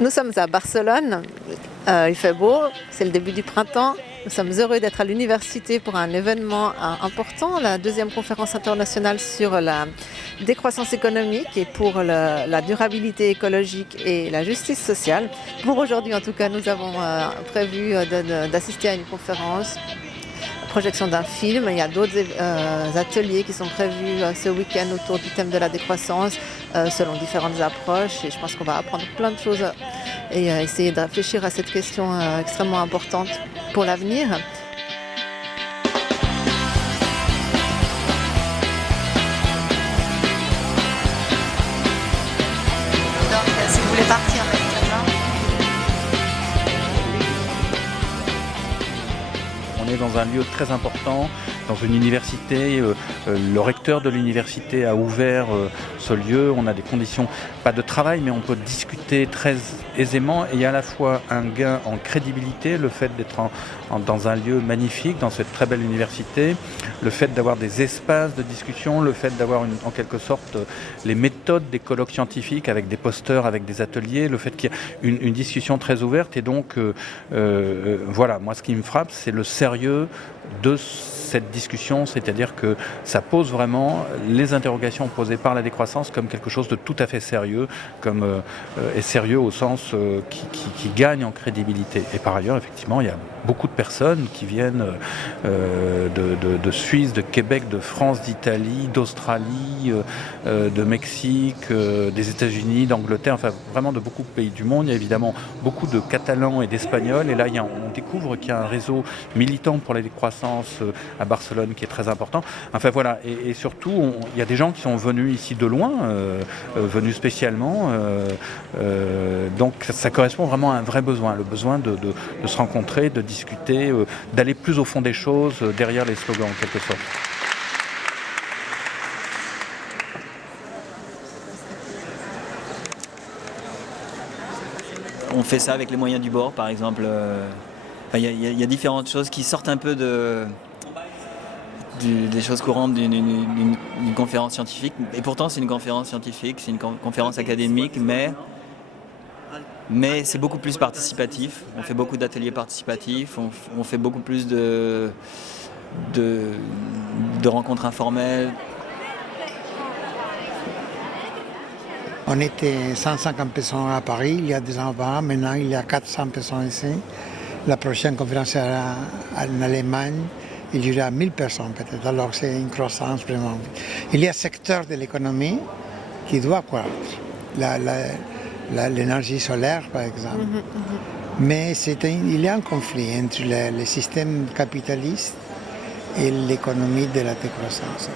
Nous sommes à Barcelone, il fait beau, c'est le début du printemps. Nous sommes heureux d'être à l'université pour un événement important, la deuxième conférence internationale sur la décroissance économique et pour la durabilité écologique et la justice sociale. Pour aujourd'hui, en tout cas, nous avons prévu d'assister à une conférence, projection d'un film. Il y a d'autres ateliers qui sont prévus ce week-end autour du thème de la décroissance selon différentes approches, et je pense qu'on va apprendre plein de choses et essayer de réfléchir à cette question extrêmement importante pour l'avenir. Donc, si vous voulez partir maintenant. On est dans un lieu très important, dans une université. Le recteur de l'université a ouvert ce lieu. On a des conditions, pas de travail, mais on peut discuter très aisément. Et il y a à la fois un gain en crédibilité, le fait d'être dans un lieu magnifique, dans cette très belle université, le fait d'avoir des espaces de discussion, le fait d'avoir en quelque sorte les méthodes des colloques scientifiques avec des posters, avec des ateliers, le fait qu'il y ait une discussion très ouverte. Et donc, voilà, moi ce qui me frappe, c'est le sérieux de cette discussion, c'est-à-dire que ça pose vraiment les interrogations posées par la décroissance comme quelque chose de tout à fait sérieux, et sérieux au sens qui gagne en crédibilité. Et par ailleurs, effectivement, il y a beaucoup de personnes qui viennent de Suisse, de Québec, de France, d'Italie, d'Australie, de Mexique, des États-Unis, d'Angleterre, enfin vraiment de beaucoup de pays du monde. Il y a évidemment beaucoup de Catalans et d'Espagnols. Et là, on découvre qu'il y a un réseau militant pour la décroissance à Barcelone qui est très important. Enfin voilà, et surtout, il y a des gens qui sont venus ici de loin, venus spécialement. Donc ça correspond vraiment à un vrai besoin, le besoin de se rencontrer, de discuter, d'aller plus au fond des choses, derrière les slogans en quelque sorte. On fait ça avec les moyens du bord, par exemple. Il y a différentes choses qui sortent un peu des choses courantes d'une conférence scientifique. Et pourtant, c'est une conférence scientifique, c'est une conférence académique, mais c'est beaucoup plus participatif. On fait beaucoup d'ateliers participatifs, on fait beaucoup plus de rencontres informelles. On était 150 personnes à Paris il y a 2 ans avant, maintenant il y a 400 personnes ici. La prochaine conférence sera en Allemagne, il y aura 1000 personnes peut-être, alors c'est une croissance vraiment. Il y a un secteur de l'économie qui doit croître, l'énergie solaire par exemple. Mais il y a un conflit entre le système capitaliste et l'économie de la décroissance.